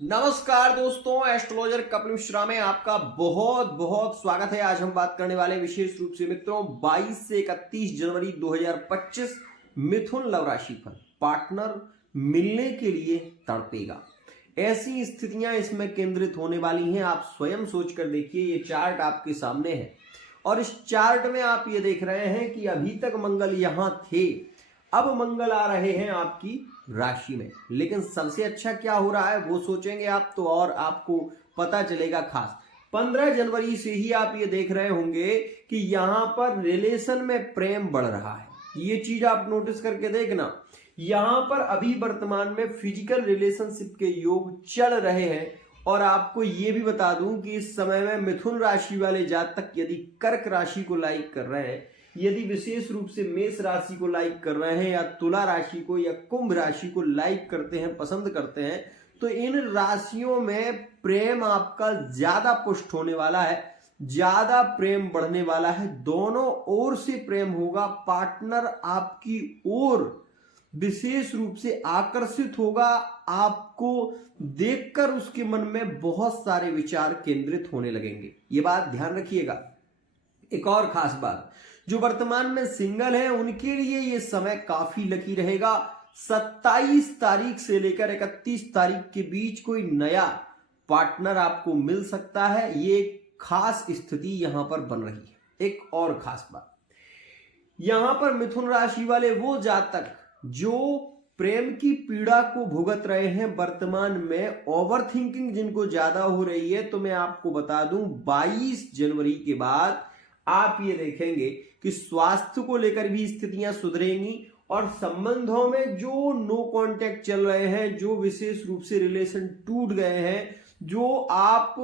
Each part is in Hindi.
नमस्कार दोस्तों, एस्ट्रोलॉजर कपिल मिश्रा में आपका बहुत बहुत स्वागत है। आज हम बात करने वाले विशेष रूप से मित्रों 22 से 31 जनवरी 2025 मिथुन लव राशि फल। पार्टनर मिलने के लिए तड़पेगा, ऐसी स्थितियां इसमें केंद्रित होने वाली हैं। आप स्वयं सोचकर देखिए, ये चार्ट आपके सामने है और इस चार्ट में आप ये देख रहे हैं कि अभी तक मंगल यहां थे, अब मंगल आ रहे हैं आपकी राशि में। लेकिन सबसे अच्छा क्या हो रहा है वो सोचेंगे आप तो और आपको पता चलेगा खास 15 जनवरी से ही आप ये देख रहे होंगे कि यहां पर रिलेशन में प्रेम बढ़ रहा है। ये चीज आप नोटिस करके देखना, यहां पर अभी वर्तमान में फिजिकल रिलेशनशिप के योग चल रहे हैं। और आपको ये भी बता दूं कि इस समय में मिथुन राशि वाले जातक यदि कर्क राशि को लाइक कर रहे हैं, यदि विशेष रूप से मेष राशि को लाइक कर रहे हैं, या तुला राशि को या कुंभ राशि को लाइक करते हैं, पसंद करते हैं, तो इन राशियों में प्रेम आपका ज्यादा पुष्ट होने वाला है, ज्यादा प्रेम बढ़ने वाला है। दोनों ओर से प्रेम होगा। पार्टनर आपकी ओर विशेष रूप से आकर्षित होगा। आपको देखकर उसके मन में बहुत सारे विचार केंद्रित होने लगेंगे। ये बात ध्यान रखिएगा। एक और खास बात, जो वर्तमान में सिंगल है उनके लिए ये समय काफी लकी रहेगा। 27 तारीख से लेकर 31 तारीख के बीच कोई नया पार्टनर आपको मिल सकता है। ये खास स्थिति यहां पर बन रही है। एक और खास बात, यहां पर मिथुन राशि वाले वो जातक जो प्रेम की पीड़ा को भुगत रहे हैं, वर्तमान में ओवर थिंकिंग जिनको ज्यादा हो रही है, तो मैं आपको बता दूं 22 जनवरी के बाद आप ये देखेंगे कि स्वास्थ्य को लेकर भी स्थितियां सुधरेंगी और संबंधों में जो नो कांटेक्ट चल रहे हैं, जो विशेष रूप से रिलेशन टूट गए हैं, जो आप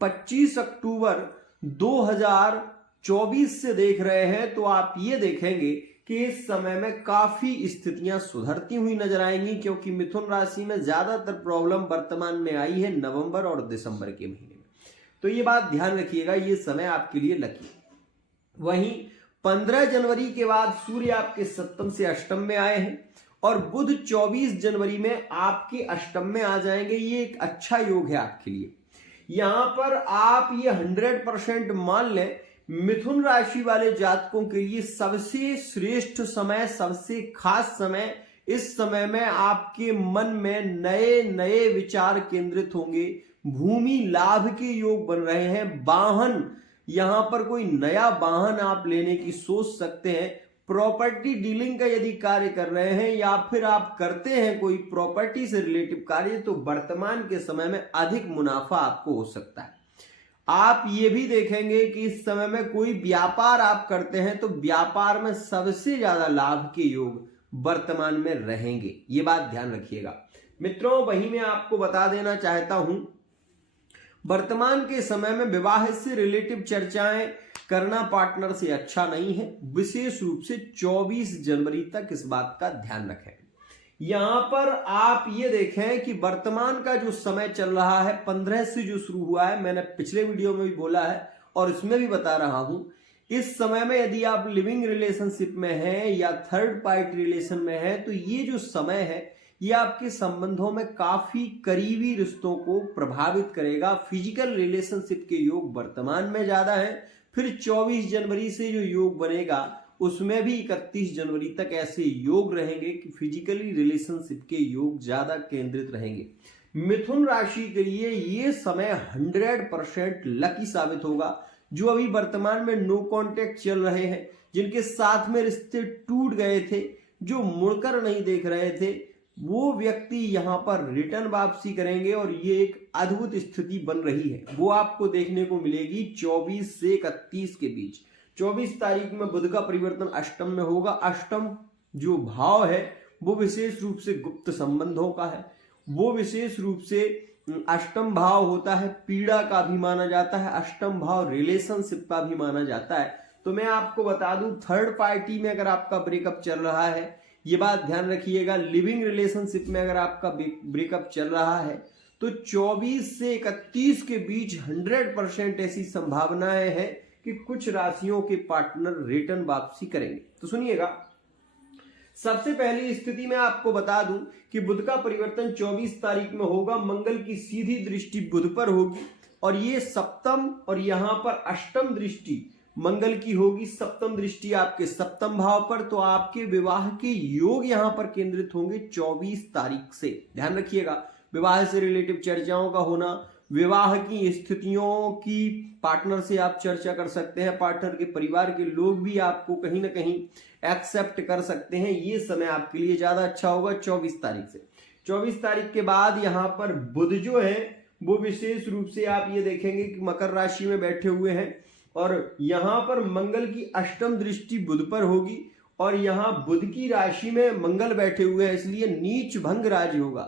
25 अक्टूबर 2024 से देख रहे हैं, तो आप ये देखेंगे कि इस समय में काफी स्थितियां सुधरती हुई नजर आएंगी। क्योंकि मिथुन राशि में ज्यादातर प्रॉब्लम वर्तमान में आई है नवंबर और दिसंबर के महीने में। तो ये बात ध्यान रखिएगा, ये समय आपके लिए लकी है। वहीं 15 जनवरी के बाद सूर्य आपके सप्तम से अष्टम में आए हैं और बुध 24 जनवरी में आपके अष्टम में आ जाएंगे। ये एक अच्छा योग है आपके लिए। यहां पर आप ये 100% मान लें, मिथुन राशि वाले जातकों के लिए सबसे श्रेष्ठ समय, सबसे खास समय। इस समय में आपके मन में नए नए विचार केंद्रित होंगे। भूमि लाभ के योग बन रहे हैं। वाहन, यहां पर कोई नया वाहन आप लेने की सोच सकते हैं। प्रॉपर्टी डीलिंग का यदि कार्य कर रहे हैं या फिर आप करते हैं कोई प्रॉपर्टी से रिलेटिव कार्य, तो वर्तमान के समय में अधिक मुनाफा आपको हो सकता है। आप ये भी देखेंगे कि इस समय में कोई व्यापार आप करते हैं तो व्यापार में सबसे ज्यादा लाभ के योग वर्तमान में रहेंगे। ये बात ध्यान रखिएगा मित्रों। वहीं मैं आपको बता देना चाहता हूं, वर्तमान के समय में विवाह से रिलेटिव चर्चाएं करना पार्टनर से अच्छा नहीं है। विशेष रूप से 24 जनवरी तक इस बात का ध्यान रखें। यहां पर आप ये देखें कि वर्तमान का जो समय चल रहा है 15 से जो शुरू हुआ है, मैंने पिछले वीडियो में भी बोला है और इसमें भी बता रहा हूं, इस समय में यदि आप लिविंग रिलेशनशिप में हैं या थर्ड पार्टी रिलेशन में हैं, तो ये जो समय है ये आपके संबंधों में काफी करीबी रिश्तों को प्रभावित करेगा। फिजिकल रिलेशनशिप के योग वर्तमान में ज्यादा है। फिर 24 जनवरी से जो योग बनेगा उसमें भी 31 जनवरी तक ऐसे योग रहेंगे कि फिजिकली रिलेशनशिप के योग ज्यादा केंद्रित रहेंगे। मिथुन राशि के लिए ये समय 100% लकी साबित होगा। जो अभी वर्तमान में नो कांटेक्ट चल रहे हैं, जिनके साथ में रिश्ते टूट गए थे, जो मुड़कर नहीं देख रहे थे, वो व्यक्ति यहां पर रिटर्न वापसी करेंगे और ये एक अद्भुत स्थिति बन रही है। वो आपको देखने को मिलेगी 24 से 31 के बीच। 24 तारीख में बुध का परिवर्तन अष्टम में होगा। अष्टम जो भाव है वो विशेष रूप से गुप्त संबंधों का है। वो विशेष रूप से अष्टम भाव होता है, पीड़ा का भी माना जाता है। अष्टम भाव रिलेशनशिप का भी माना जाता है। तो मैं आपको बता दूं, थर्ड पार्टी में अगर आपका ब्रेकअप चल रहा है, ये बात ध्यान रखिएगा। लिविंग रिलेशनशिप में अगर आपका ब्रेकअप चल रहा है, तो 24 से 31 के बीच 100% ऐसी संभावनाएं हैं कि कुछ राशियों के पार्टनर रिटर्न वापसी करेंगे। तो सुनिएगा, सबसे पहली स्थिति में आपको बता दूं कि बुध का परिवर्तन 24 तारीख में होगा। मंगल की सीधी दृष्टि बुध पर होगी और ये सप्तम और यहां पर अष्टम दृष्टि मंगल की होगी। सप्तम दृष्टि आपके सप्तम भाव पर, तो आपके विवाह के योग यहां पर केंद्रित होंगे 24 तारीख से। ध्यान रखिएगा, विवाह से रिलेटिव चर्चाओं का होना, विवाह की स्थितियों की पार्टनर से आप चर्चा कर सकते हैं, पार्टनर के परिवार के लोग भी आपको कहीं ना कहीं एक्सेप्ट कर सकते हैं। ये समय आपके लिए ज्यादा अच्छा होगा 24 तारीख से। 24 तारीख के बाद यहाँ पर बुध जो है वो विशेष रूप से आप ये देखेंगे कि मकर राशि में बैठे हुए हैं और यहाँ पर मंगल की अष्टम दृष्टि बुध पर होगी और यहाँ बुध की राशि में मंगल बैठे हुए हैं, इसलिए नीच भंग राजयोग।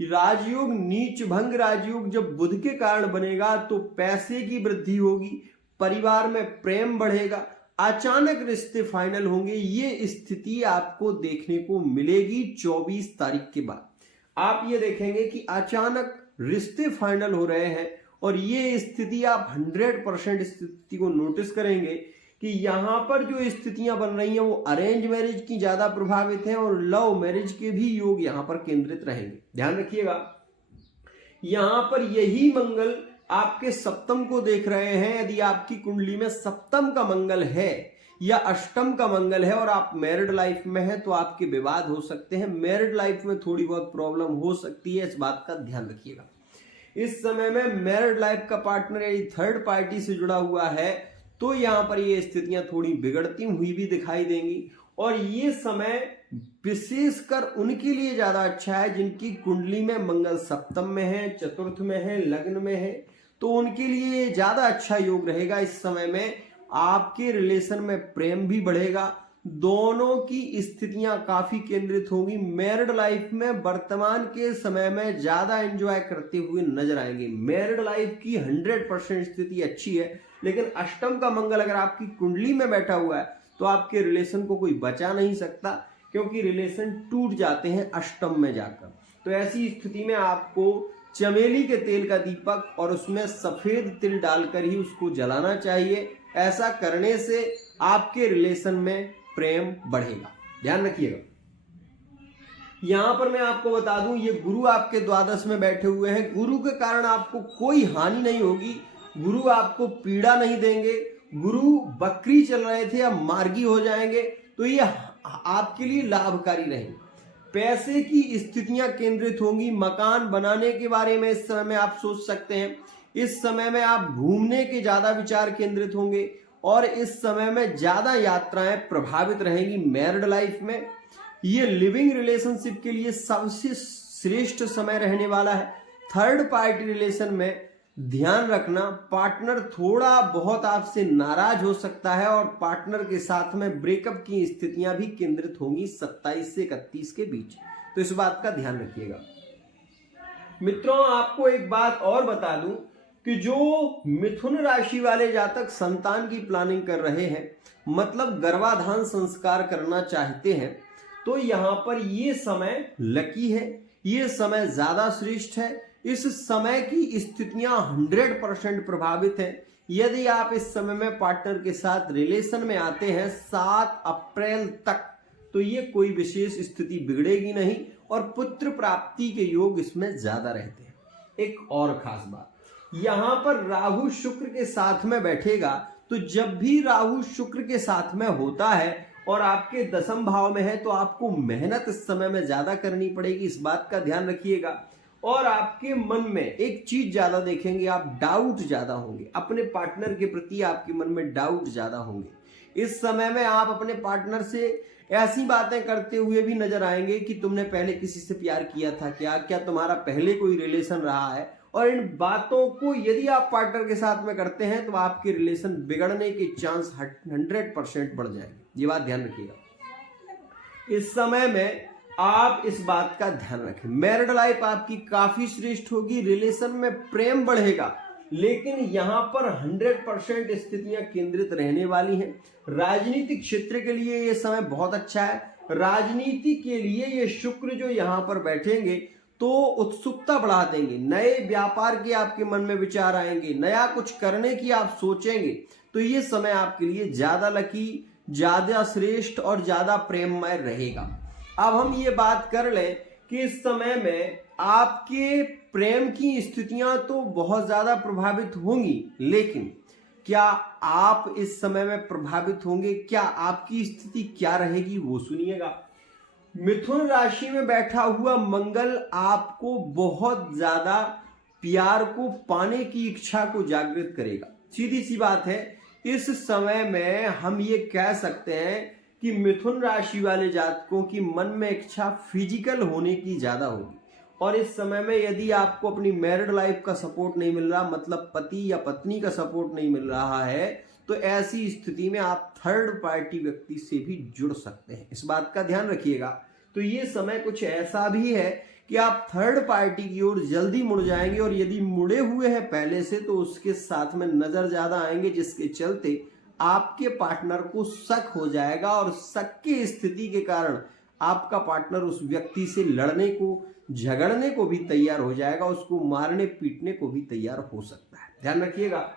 राजयोग नीच भंग राजयोग जब बुध के कारण बनेगा तो पैसे की वृद्धि होगी, परिवार में प्रेम बढ़ेगा, अचानक रिश्ते फाइनल होंगे। ये स्थिति आपको देखने को मिलेगी 24 तारीख के बाद। आप ये देखेंगे कि अचानक रिश्ते फाइनल हो रहे हैं और ये स्थिति आप 100% स्थिति को नोटिस करेंगे कि यहाँ पर जो स्थितियां बन रही हैं वो अरेंज मैरिज की ज्यादा प्रभावित हैं और लव मैरिज के भी योग यहाँ पर केंद्रित रहेंगे। ध्यान रखिएगा, यहाँ पर यही मंगल आपके सप्तम को देख रहे हैं। यदि आपकी कुंडली में सप्तम का मंगल है या अष्टम का मंगल है और आप मैरिड लाइफ में हैं तो आपके विवाद हो सकते हैं, मैरिड लाइफ में थोड़ी बहुत प्रॉब्लम हो सकती है, इस बात का ध्यान रखिएगा। इस समय में मैरिड लाइफ का पार्टनर यदि थर्ड पार्टी से जुड़ा हुआ है तो यहाँ पर ये स्थितियां थोड़ी बिगड़ती हुई भी दिखाई देंगी और ये समय विशेषकर उनके लिए ज्यादा अच्छा है जिनकी कुंडली में मंगल सप्तम में है, चतुर्थ में है, लग्न में है, तो उनके लिए ज्यादा अच्छा योग रहेगा। इस समय में आपके रिलेशन में प्रेम भी बढ़ेगा, दोनों की स्थितियां काफी केंद्रित होंगी। मैरिड लाइफ में वर्तमान के समय में ज्यादा एंजॉय करते हुए नजर आएंगे। मैरिड लाइफ की 100% स्थिति अच्छी है, लेकिन अष्टम का मंगल अगर आपकी कुंडली में बैठा हुआ है तो आपके रिलेशन को कोई बचा नहीं सकता, क्योंकि रिलेशन टूट जाते हैं अष्टम में जाकर। तो ऐसी स्थिति में आपको चमेली के तेल का दीपक और उसमें सफेद तिल डालकर ही उसको जलाना चाहिए। ऐसा करने से आपके रिलेशन में प्रेम बढ़ेगा। ध्यान रखिएगा। यहां पर मैं आपको बता दूं, ये गुरु आपके द्वादश में बैठे हुए हैं। गुरु के कारण आपको कोई हानि नहीं होगी, गुरु आपको पीड़ा नहीं देंगे। गुरु बकरी चल रहे थे अब मार्गी हो जाएंगे, तो ये आपके लिए लाभकारी रहेंगे। पैसे की स्थितियां केंद्रित होंगी। मकान बनाने के बारे में इस समय में आप सोच सकते हैं। इस समय में आप घूमने के ज्यादा विचार केंद्रित होंगे और इस समय में ज्यादा यात्राएं प्रभावित रहेंगी। मैरिड लाइफ में ये लिविंग रिलेशनशिप के लिए सबसे श्रेष्ठ समय रहने वाला है। थर्ड पार्टी रिलेशन में ध्यान रखना, पार्टनर थोड़ा बहुत आपसे नाराज हो सकता है और पार्टनर के साथ में ब्रेकअप की स्थितियां भी केंद्रित होंगी 27 से 31 के बीच, तो इस बात का ध्यान रखिएगा। मित्रों, आपको एक बात और बता दूं कि जो मिथुन राशि वाले जातक संतान की प्लानिंग कर रहे हैं, मतलब गर्भाधान संस्कार करना चाहते हैं, तो यहां पर ये समय लकी है, ये समय ज्यादा श्रेष्ठ है। इस समय की स्थितियां 100% प्रभावित हैं। यदि आप इस समय में पार्टनर के साथ रिलेशन में आते हैं 7 अप्रैल तक, तो ये कोई विशेष स्थिति बिगड़ेगी नहीं और पुत्र प्राप्ति के योग इसमें ज्यादा रहते हैं। एक और खास बात, यहां पर राहु शुक्र के साथ में बैठेगा, तो जब भी राहु शुक्र के साथ में होता है और आपके दसम भाव में है तो आपको मेहनत इस समय में ज्यादा करनी पड़ेगी, इस बात का ध्यान रखिएगा। और आपके मन में एक चीज ज्यादा देखेंगे, आप डाउट ज्यादा होंगे अपने पार्टनर के प्रति, आपके मन में डाउट ज्यादा होंगे। इस समय में आप अपने पार्टनर से ऐसी बातें करते हुए भी नजर आएंगे कि तुमने पहले किसी से प्यार किया था क्या तुम्हारा पहले कोई रिलेशन रहा है, और इन बातों को यदि आप पार्टनर के साथ में करते हैं तो आपके रिलेशन बिगड़ने के चांस 100% बढ़ जाएंगे। ये बात ध्यान रखिएगा। इस समय में आप इस बात का ध्यान रखें, मैरिड लाइफ आपकी काफी श्रेष्ठ होगी, रिलेशन में प्रेम बढ़ेगा, लेकिन यहां पर 100% स्थितियां केंद्रित रहने वाली हैं। राजनीतिक क्षेत्र के लिए यह समय बहुत अच्छा है। राजनीति के लिए ये शुक्र जो यहां पर बैठेंगे तो उत्सुकता बढ़ा देंगे, नए व्यापार के आपके मन में विचार आएंगे, नया कुछ करने की आप सोचेंगे, तो ये समय आपके लिए ज्यादा लकी, ज्यादा श्रेष्ठ और ज्यादा प्रेममय रहेगा। अब हम ये बात कर लें कि इस समय में आपके प्रेम की स्थितियां तो बहुत ज्यादा प्रभावित होंगी, लेकिन क्या आप इस समय में प्रभावित होंगे, क्या आपकी स्थिति क्या रहेगी, वो सुनिएगा। मिथुन राशि में बैठा हुआ मंगल आपको बहुत ज्यादा प्यार को पाने की इच्छा को जागृत करेगा। सीधी सी बात है, इस समय में हम ये कह सकते हैं कि मिथुन राशि वाले जातकों की मन में इच्छा फिजिकल होने की ज्यादा होगी। और इस समय में यदि आपको अपनी मैरिड लाइफ का सपोर्ट नहीं मिल रहा, मतलब पति या पत्नी का सपोर्ट नहीं मिल रहा है, तो ऐसी स्थिति में आप थर्ड पार्टी व्यक्ति से भी जुड़ सकते हैं। इस बात का ध्यान रखिएगा। तो ये समय कुछ ऐसा भी है कि आप थर्ड पार्टी की ओर जल्दी मुड़ जाएंगे, और यदि मुड़े हुए हैं पहले से तो उसके साथ में नजर ज्यादा आएंगे, जिसके चलते आपके पार्टनर को शक हो जाएगा, और शक की स्थिति के कारण आपका पार्टनर उस व्यक्ति से लड़ने को, झगड़ने को भी तैयार हो जाएगा, उसको मारने पीटने को भी तैयार हो सकता है। ध्यान रखिएगा।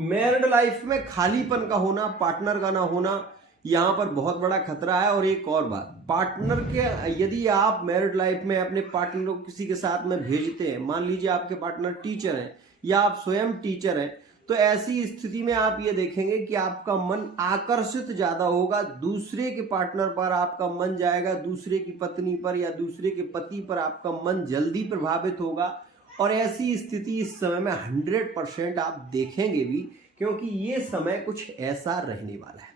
मैरिड लाइफ में खालीपन का होना, पार्टनर का ना होना, यहां पर बहुत बड़ा खतरा है। और एक और बात, पार्टनर के, यदि आप मैरिड लाइफ में अपने पार्टनर को किसी के साथ में भेजते हैं, मान लीजिए आपके पार्टनर टीचर हैं या आप स्वयं टीचर हैं, तो ऐसी स्थिति में आप ये देखेंगे कि आपका मन आकर्षित ज्यादा होगा, दूसरे के पार्टनर पर आपका मन जाएगा, दूसरे की पत्नी पर या दूसरे के पति पर आपका मन जल्दी प्रभावित होगा। और ऐसी स्थिति इस समय में 100% आप देखेंगे भी, क्योंकि ये समय कुछ ऐसा रहने वाला है।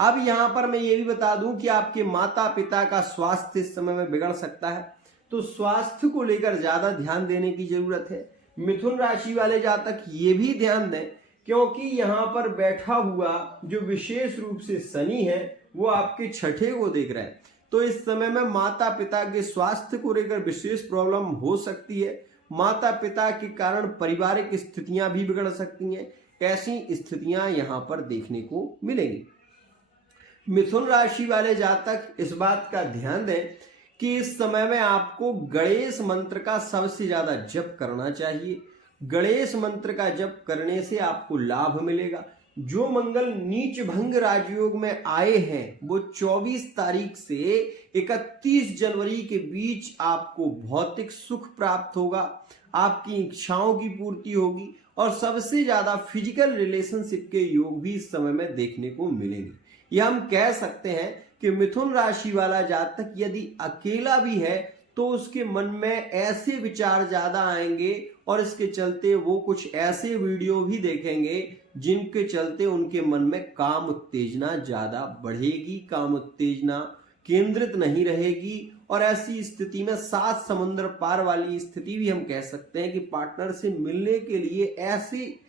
अब यहां पर मैं ये भी बता दूं कि आपके माता पिता का स्वास्थ्य इस समय में बिगड़ सकता है, तो स्वास्थ्य को लेकर ज्यादा ध्यान देने की जरूरत है। मिथुन राशि वाले जातक ये भी ध्यान दें, क्योंकि यहां पर बैठा हुआ जो विशेष रूप से शनि है वो आपके छठे को देख रहा है, तो इस समय में माता पिता के स्वास्थ्य को लेकर विशेष प्रॉब्लम हो सकती है। माता पिता के कारण पारिवारिक स्थितियां भी बिगड़ सकती हैं। ऐसी स्थितियां यहां पर देखने को मिलेंगी। मिथुन राशि वाले जातक इस बात का ध्यान दें कि इस समय में आपको गणेश मंत्र का सबसे ज्यादा जप करना चाहिए। गणेश मंत्र का जप करने से आपको लाभ मिलेगा। जो मंगल नीच भंग राजयोग में आए हैं वो 24 तारीख से 31 जनवरी के बीच आपको भौतिक सुख प्राप्त होगा, आपकी इच्छाओं की पूर्ति होगी, और सबसे ज्यादा फिजिकल रिलेशनशिप के योग भी इस समय में देखने को मिलेंगे। यह हम कह सकते हैं कि मिथुन राशि वाला जातक यदि अकेला भी है तो उसके मन में ऐसे विचार ज्यादा आएंगे, और इसके चलते वो कुछ ऐसे वीडियो भी देखेंगे जिनके चलते उनके मन में काम उत्तेजना ज्यादा बढ़ेगी, काम उत्तेजना केंद्रित नहीं रहेगी। और ऐसी स्थिति में 7 समुद्र पार वाली स्थिति भी हम कह सकते हैं कि पार्टनर से मिलने के लिए, ऐसी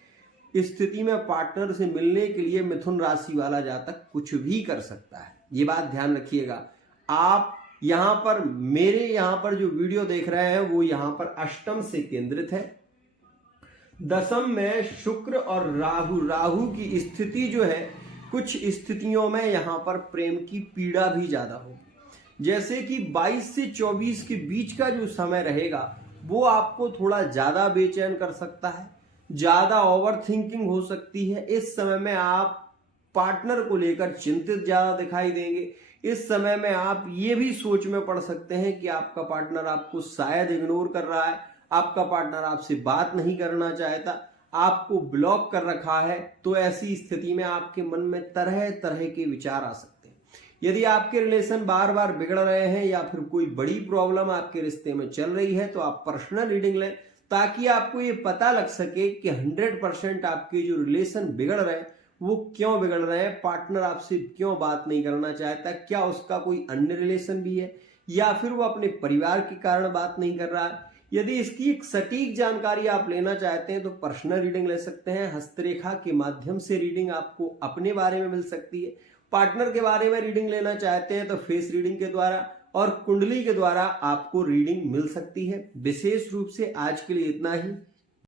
स्थिति में पार्टनर से मिलने के लिए मिथुन राशि वाला जातक कुछ भी कर सकता है। ये बात ध्यान रखिएगा। आप यहां पर, मेरे यहां पर जो वीडियो देख रहे हैं वो यहां पर अष्टम से केंद्रित है। दशम में शुक्र और राहु की स्थिति जो है, कुछ स्थितियों में यहां पर प्रेम की पीड़ा भी ज्यादा होगी। जैसे कि 22 से 24 के बीच का जो समय रहेगा वो आपको थोड़ा ज्यादा बेचैन कर सकता है, ज्यादा ओवर थिंकिंग हो सकती है। इस समय में आप पार्टनर को लेकर चिंतित ज्यादा दिखाई देंगे। इस समय में आप ये भी सोच में पड़ सकते हैं कि आपका पार्टनर आपको शायद इग्नोर कर रहा है, आपका पार्टनर आपसे बात नहीं करना चाहता, आपको ब्लॉक कर रखा है। तो ऐसी स्थिति में आपके मन में तरह तरह के विचार आ सकते हैं। यदि आपके रिलेशन बार बार बिगड़ रहे हैं या फिर कोई बड़ी प्रॉब्लम आपके रिश्ते में चल रही है, तो आप पर्सनल रीडिंग लें, ताकि आपको ये पता लग सके कि 100% आपके जो रिलेशन बिगड़ रहे हैं वो क्यों बिगड़ रहे हैं, पार्टनर आपसे क्यों बात नहीं करना चाहता, क्या उसका कोई अन्य रिलेशन भी है, या फिर वो अपने परिवार के कारण बात नहीं कर रहा है। यदि इसकी एक सटीक जानकारी आप लेना चाहते हैं तो पर्सनल रीडिंग ले सकते हैं। हस्तरेखा के माध्यम से रीडिंग आपको अपने बारे में मिल सकती है। पार्टनर के बारे में रीडिंग लेना चाहते हैं तो फेस रीडिंग के द्वारा और कुंडली के द्वारा आपको रीडिंग मिल सकती है। विशेष रूप से आज के लिए इतना ही।